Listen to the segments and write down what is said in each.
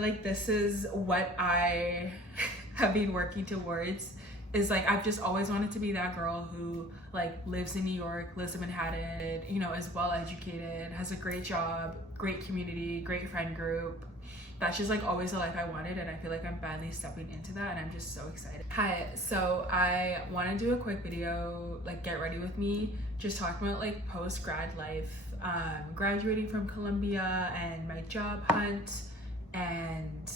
Like, this is what I have been working towards, is like I've just always wanted to be that girl who like lives in New York, lives in Manhattan, you know, is well educated, has a great job, great community, great friend group. That's just like always the life I wanted, and I feel like I'm finally stepping into that, and I'm just so excited. Hi, so I want to do a quick video, like get ready with me, just talking about like post-grad life, graduating from Columbia and my job hunt, and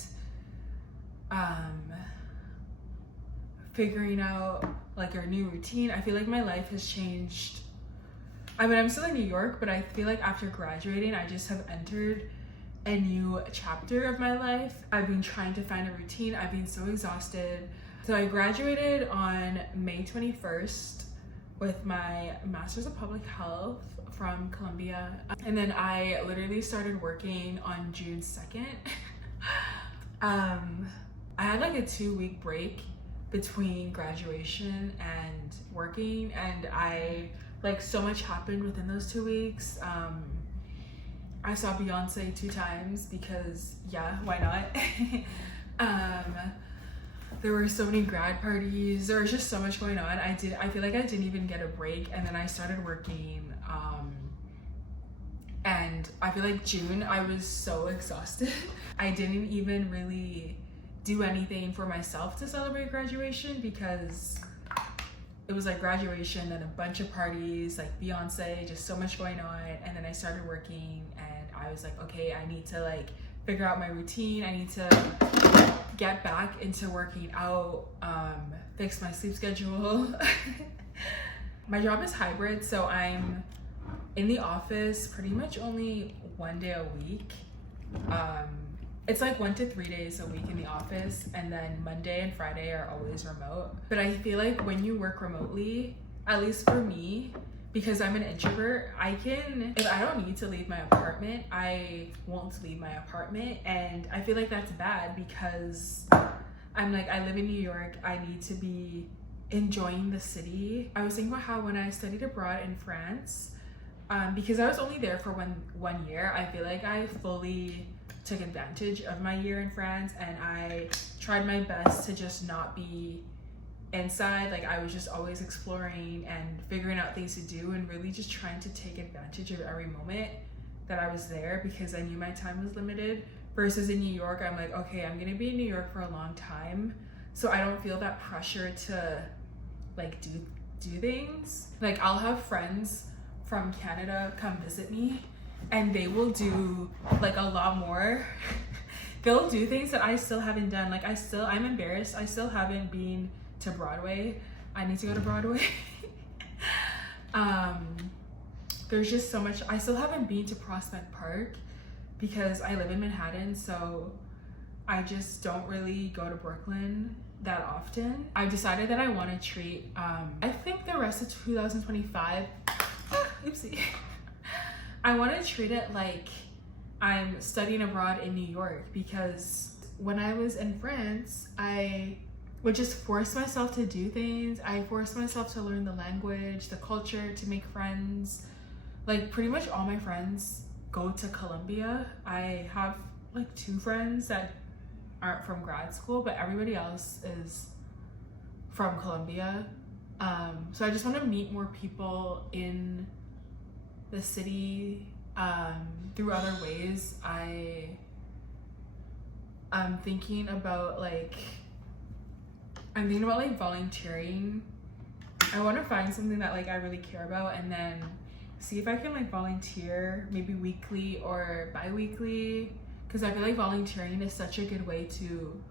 figuring out like our new routine. I feel like my life has changed. I mean, I'm still in New York, but I feel like after graduating, I just have entered a new chapter of my life. I've been trying to find a routine. I've been so exhausted. So I graduated on May 21st with my Master's of Public Health from Columbia. And then I literally started working on June 2nd. I had like a 2-week break between graduation and working, and like so much happened within those 2 weeks. I saw Beyonce 2 times because yeah, why not? There were so many grad parties. There was just so much going on. I feel like I didn't even get a break, and then I started working. And I feel like June, I was so exhausted. I didn't even really do anything for myself to celebrate graduation because it was like graduation, then a bunch of parties, like Beyonce, just so much going on. And then I started working, and I was like, okay, I need to like figure out my routine. I need to get back into working out, fix my sleep schedule. My job is hybrid, so I'm in the office pretty much only 1 day a week. It's like 1 to 3 days a week in the office, and then Monday and Friday are always remote. But I feel like when you work remotely, at least for me, because I'm an introvert, if I don't need to leave my apartment, I won't leave my apartment. And I feel like that's bad because I'm like, I live in New York, I need to be enjoying the city. I was thinking about how when I studied abroad in France, because I was only there for one year, I feel like I fully took advantage of my year in France, and I tried my best to just not be inside. Like, I was just always exploring and figuring out things to do, and really just trying to take advantage of every moment that I was there, because I knew my time was limited. Versus in New York, I'm like, okay, I'm gonna be in New York for a long time, so I don't feel that pressure to like do things. Like, I'll have friends from Canada come visit me, and they will do like a lot more. They'll do things that I still haven't done. Like, I'm embarrassed, I still haven't been to Broadway. I need to go to Broadway. There's just so much. I still haven't been to Prospect Park because I live in Manhattan, so I just don't really go to Brooklyn that often. I've decided that I want to treat I think the rest of 2025 oopsie, I want to treat it like I'm studying abroad in New York, because when I was in France, I would just force myself to do things. I forced myself to learn the language, the culture, to make friends. Like, pretty much all my friends go to Columbia. I have like 2 friends that aren't from grad school, but everybody else is from Columbia. So I just want to meet more people in the city through other ways. I'm thinking about like volunteering. I want to find something that like I really care about, and then see if I can like volunteer maybe weekly or bi-weekly, because I feel like volunteering is such a good way to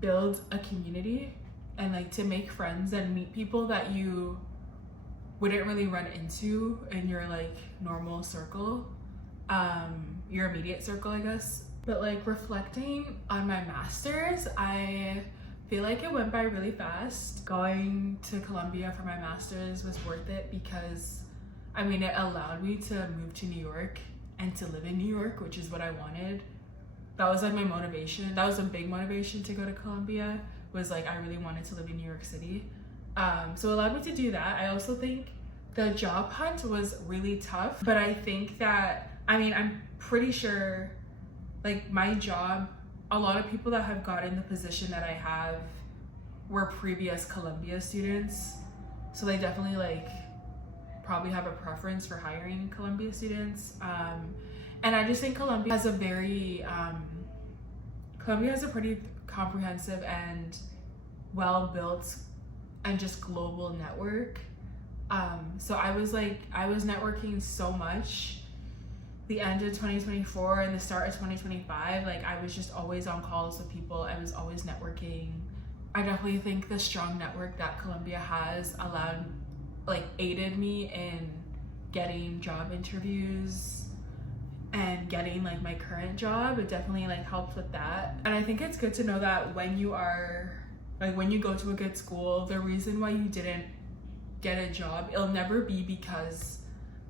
build a community and like to make friends and meet people that you wouldn't really run into in your like normal circle, your immediate circle, I guess. But like, reflecting on my master's, I feel like it went by really fast. Going to Columbia for my master's was worth it because, I mean, it allowed me to move to New York and to live in New York, which is what I wanted. That was like my motivation. That was a big motivation to go to Columbia, was like I really wanted to live in New York City. So it allowed me to do that. I also think the job hunt was really tough, but I think that, I mean, I'm pretty sure like my job, a lot of people that have gotten the position that I have were previous Columbia students. So they definitely like probably have a preference for hiring Columbia students. And I just think Columbia has a pretty comprehensive and well-built and just global network. So I was networking so much the end of 2024 and the start of 2025. Like I was just always on calls with people. I was always networking. I definitely think the strong network that Columbia has aided me in getting job interviews and getting like my current job. It definitely like helped with that. And I think it's good to know that when you go to a good school, the reason why you didn't get a job, it'll never be because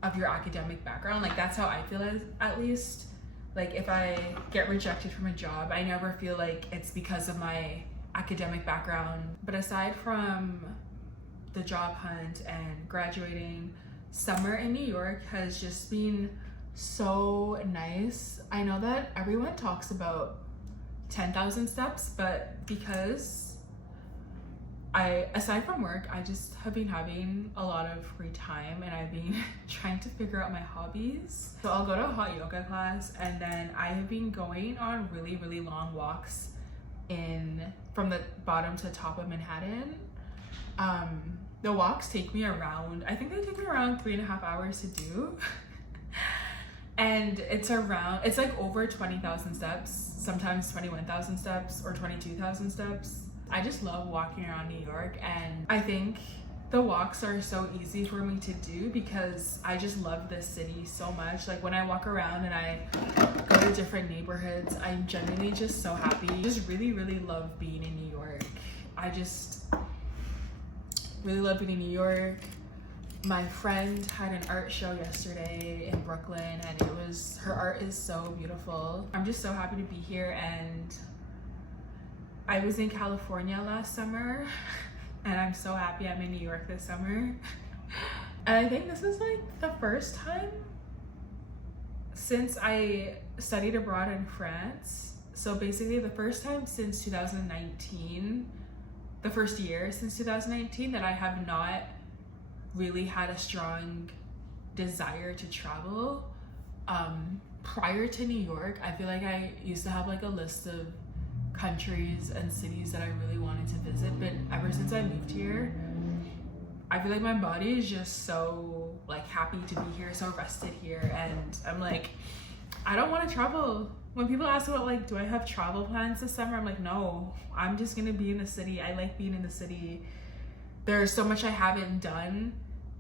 of your academic background. Like that's how I feel, at least. Like if I get rejected from a job, I never feel like it's because of my academic background. But aside from the job hunt and graduating, summer in New York has just been so nice. I know that everyone talks about 10,000 steps, but because aside from work, I just have been having a lot of free time and I've been trying to figure out my hobbies. So I'll go to a hot yoga class, and then I have been going on really, really long walks from the bottom to top of Manhattan. The walks take me around, I think they take me around 3.5 hours to do. And it's like over 20,000 steps, sometimes 21,000 steps or 22,000 steps. I just love walking around New York, and I think the walks are so easy for me to do because I just love this city so much. Like when I walk around and I go to different neighborhoods, I'm genuinely just so happy. I just really, really love being in New York. I just really love being in New York. My friend had an art show yesterday in Brooklyn, and her art is so beautiful. I'm just so happy to be here, and I was in California last summer, and I'm so happy I'm in New York this summer. And I think this is like the first time since I studied abroad in France. So basically the first time since 2019, the first year since 2019 that I have not really had a strong desire to travel. Prior to New York, I feel like I used to have like a list of countries and cities that I really wanted to visit, but ever since I moved here, I feel like my body is just so like happy to be here, so rested here, and I'm like, I don't want to travel. When people ask about like, do I have travel plans this summer, I'm like, no, I'm just gonna be in the city. I like being in the city. There's so much I haven't done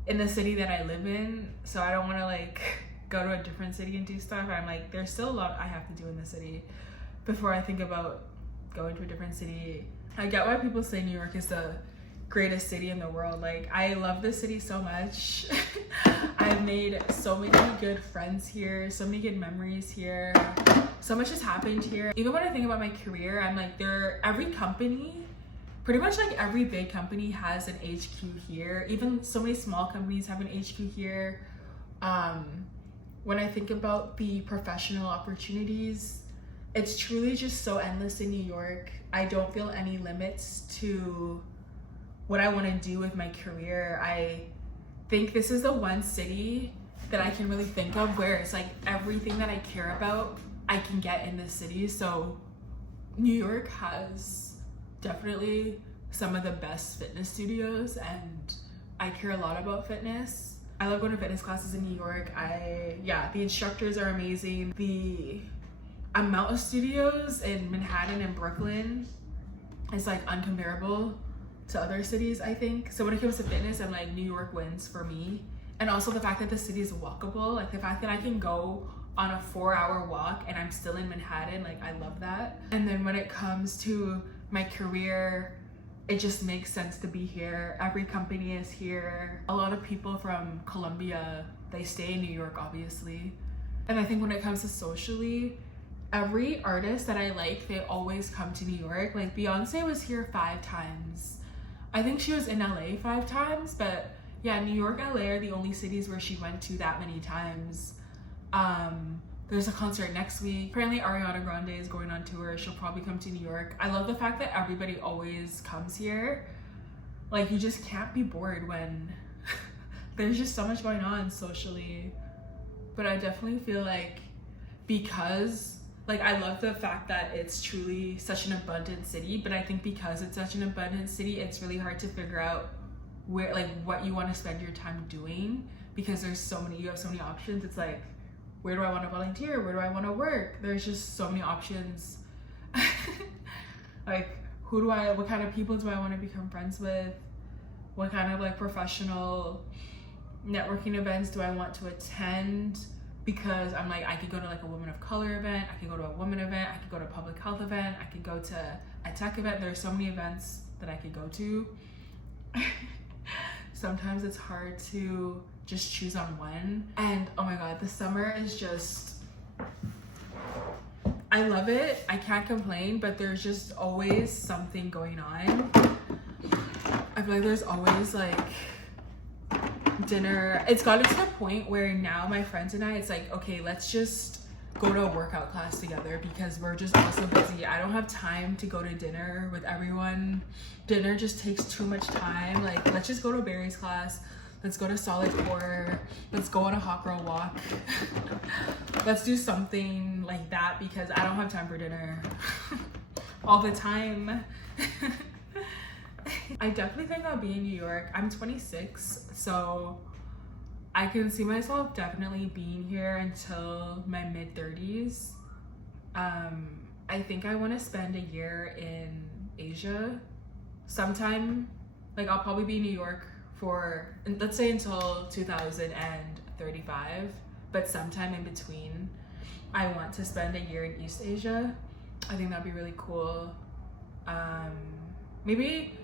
in the city that I live in, so I don't want to like go to a different city and do stuff. I'm like, there's still a lot I have to do in the city before I think about going to a different city. I get why people say New York is the greatest city in the world. Like, I love this city so much. I've made so many good friends here, so many good memories here. So much has happened here. Even when I think about my career, I'm like, every company, pretty much like every big company has an HQ here. Even so many small companies have an HQ here. When I think about the professional opportunities, it's truly just so endless in New York. I don't feel any limits to what I want to do with my career. I think this is the one city that I can really think of where it's like everything that I care about, I can get in this city. So New York has definitely some of the best fitness studios, and I care a lot about fitness. I love going to fitness classes in New York. The instructors are amazing. The amount of studios in Manhattan and Brooklyn is like uncomparable to other cities, I think. So when it comes to fitness, I'm like, New York wins for me. And also the fact that the city is walkable, like the fact that I can go on a 4-hour walk and I'm still in Manhattan, like I love that. And then when it comes to my career, it just makes sense to be here. Every company is here. A lot of people from Columbia, they stay in New York, obviously. And I think when it comes to socially, every artist that I like, they always come to New York. Like Beyonce was here 5 times. I think she was in LA 5 times, but yeah, New York, LA are the only cities where she went to that many times. There's a concert next week. Apparently Ariana Grande is going on tour. She'll probably come to New York. I love the fact that everybody always comes here. Like, you just can't be bored when there's just so much going on socially. But I definitely feel like, because like, I love the fact that it's truly such an abundant city, but I think because it's such an abundant city, it's really hard to figure out where, like, what you want to spend your time doing, because you have so many options. It's like, where do I want to volunteer? Where do I want to work? There's just so many options. Like, what kind of people do I want to become friends with? What kind of, like, professional networking events do I want to attend? Because I'm like, I could go to, like, a woman of color event, I could go to a woman event, I could go to a public health event, I could go to a tech event. There's so many events that I could go to. Sometimes it's hard to just choose on one. And oh my god, the summer is just, I love it. I can't complain, but there's just always something going on. I feel like there's always, like, dinner. It's gotten to the point where now my friends and I, it's like, okay, let's just go to a workout class together, because we're just all so busy. I don't have time to go to dinner with everyone. Dinner just takes too much time. Like, let's just go to Barry's class. Let's go to Solid Core. Let's go on a hot girl walk. Let's do something like that, because I don't have time for dinner all the time. I definitely think I'll be in New York. I'm 26, so I can see myself definitely being here until my mid-30s. I think I want to spend a year in Asia sometime. Like, I'll probably be in New York for, let's say, until 2035, but sometime in between, I want to spend a year in East Asia. I think that'd be really cool. Maybe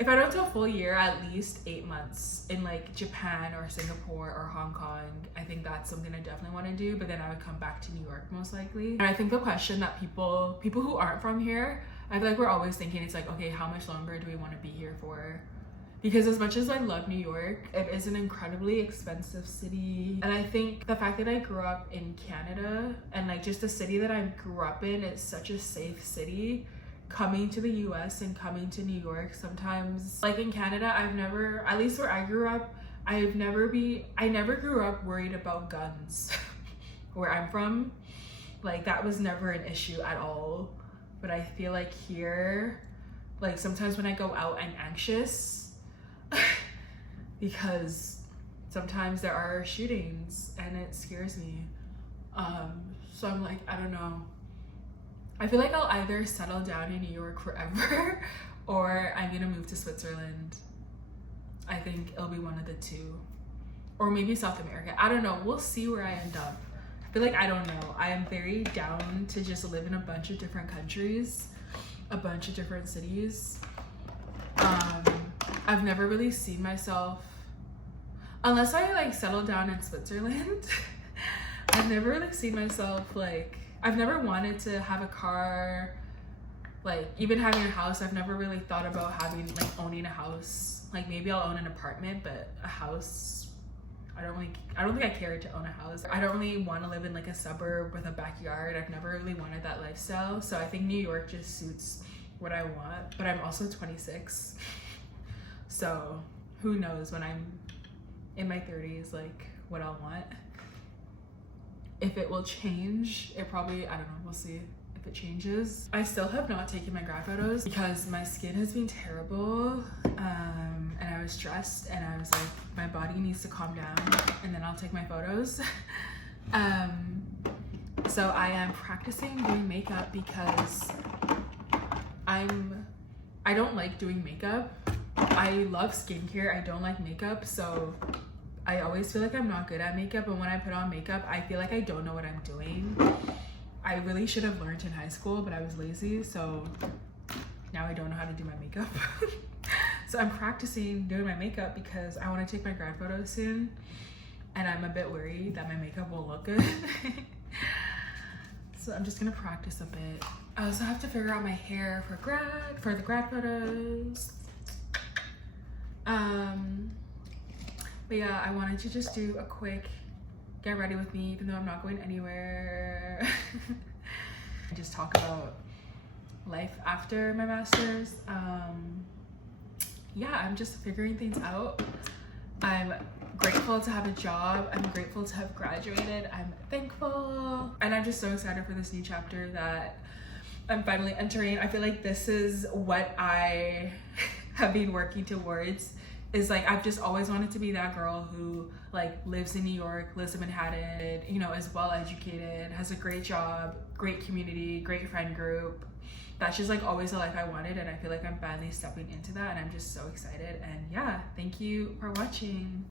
if I don't do a full year, at least 8 months in, like, Japan or Singapore or Hong Kong. I think that's something I definitely want to do, but then I would come back to New York most likely. And I think the question that people who aren't from here, I feel like we're always thinking, it's like, okay, how much longer do we want to be here for? Because as much as I love New York, it is an incredibly expensive city. And I think the fact that I grew up in Canada, and, like, just the city that I grew up in is such a safe city. Coming to the US and coming to New York, sometimes, like, in Canada, I've never, at least where I grew up, I never grew up worried about guns. Where I'm from, like, that was never an issue at all. But I feel like here, like, sometimes when I go out, I'm anxious because sometimes there are shootings and it scares me. So I'm like, I don't know. I feel like I'll either settle down in New York forever or I'm gonna move to Switzerland. I think it'll be one of the two. Or maybe South America. I don't know. We'll see where I end up. I feel like I don't know. I am very down to just live in a bunch of different countries, a bunch of different cities. I've never really seen myself, unless I, like, settle down in Switzerland. I've never really seen myself, like, I've never wanted to have a car, like, even having a house. I've never really thought about having, like, owning a house. Like, maybe I'll own an apartment, but a house, I don't think I care to own a house. I don't really want to live in, like, a suburb with a backyard. I've never really wanted that lifestyle. So I think New York just suits what I want. But I'm also 26. So who knows when I'm in my 30s, like, what I'll want. If it will change, it probably, I don't know, we'll see if it changes. I still have not taken my grad photos because my skin has been terrible, and I was stressed, and I was like, my body needs to calm down, and then I'll take my photos. So I am practicing doing makeup because I don't like doing makeup. I love skincare, I don't like makeup, so I always feel like I'm not good at makeup, and when I put on makeup, I feel like I don't know what I'm doing. I really should have learned in high school, but I was lazy, so now I don't know how to do my makeup. So I'm practicing doing my makeup because I want to take my grad photos soon, and I'm a bit worried that my makeup will look good. So I'm just gonna practice a bit. I also have to figure out my hair for the grad photos. But yeah, I wanted to just do a quick get ready with me even though I'm not going anywhere. Just talk about life after my master's. Yeah, I'm just figuring things out. I'm grateful to have a job. I'm grateful to have graduated. I'm thankful. And I'm just so excited for this new chapter that I'm finally entering. I feel like this is what I have been working towards. Is like, I've just always wanted to be that girl who like lives in New York, lives in Manhattan, you know, is well educated, has a great job, great community, great friend group. That's just like always the life I wanted, and I feel like I'm finally stepping into that, and I'm just so excited. And yeah, thank you for watching.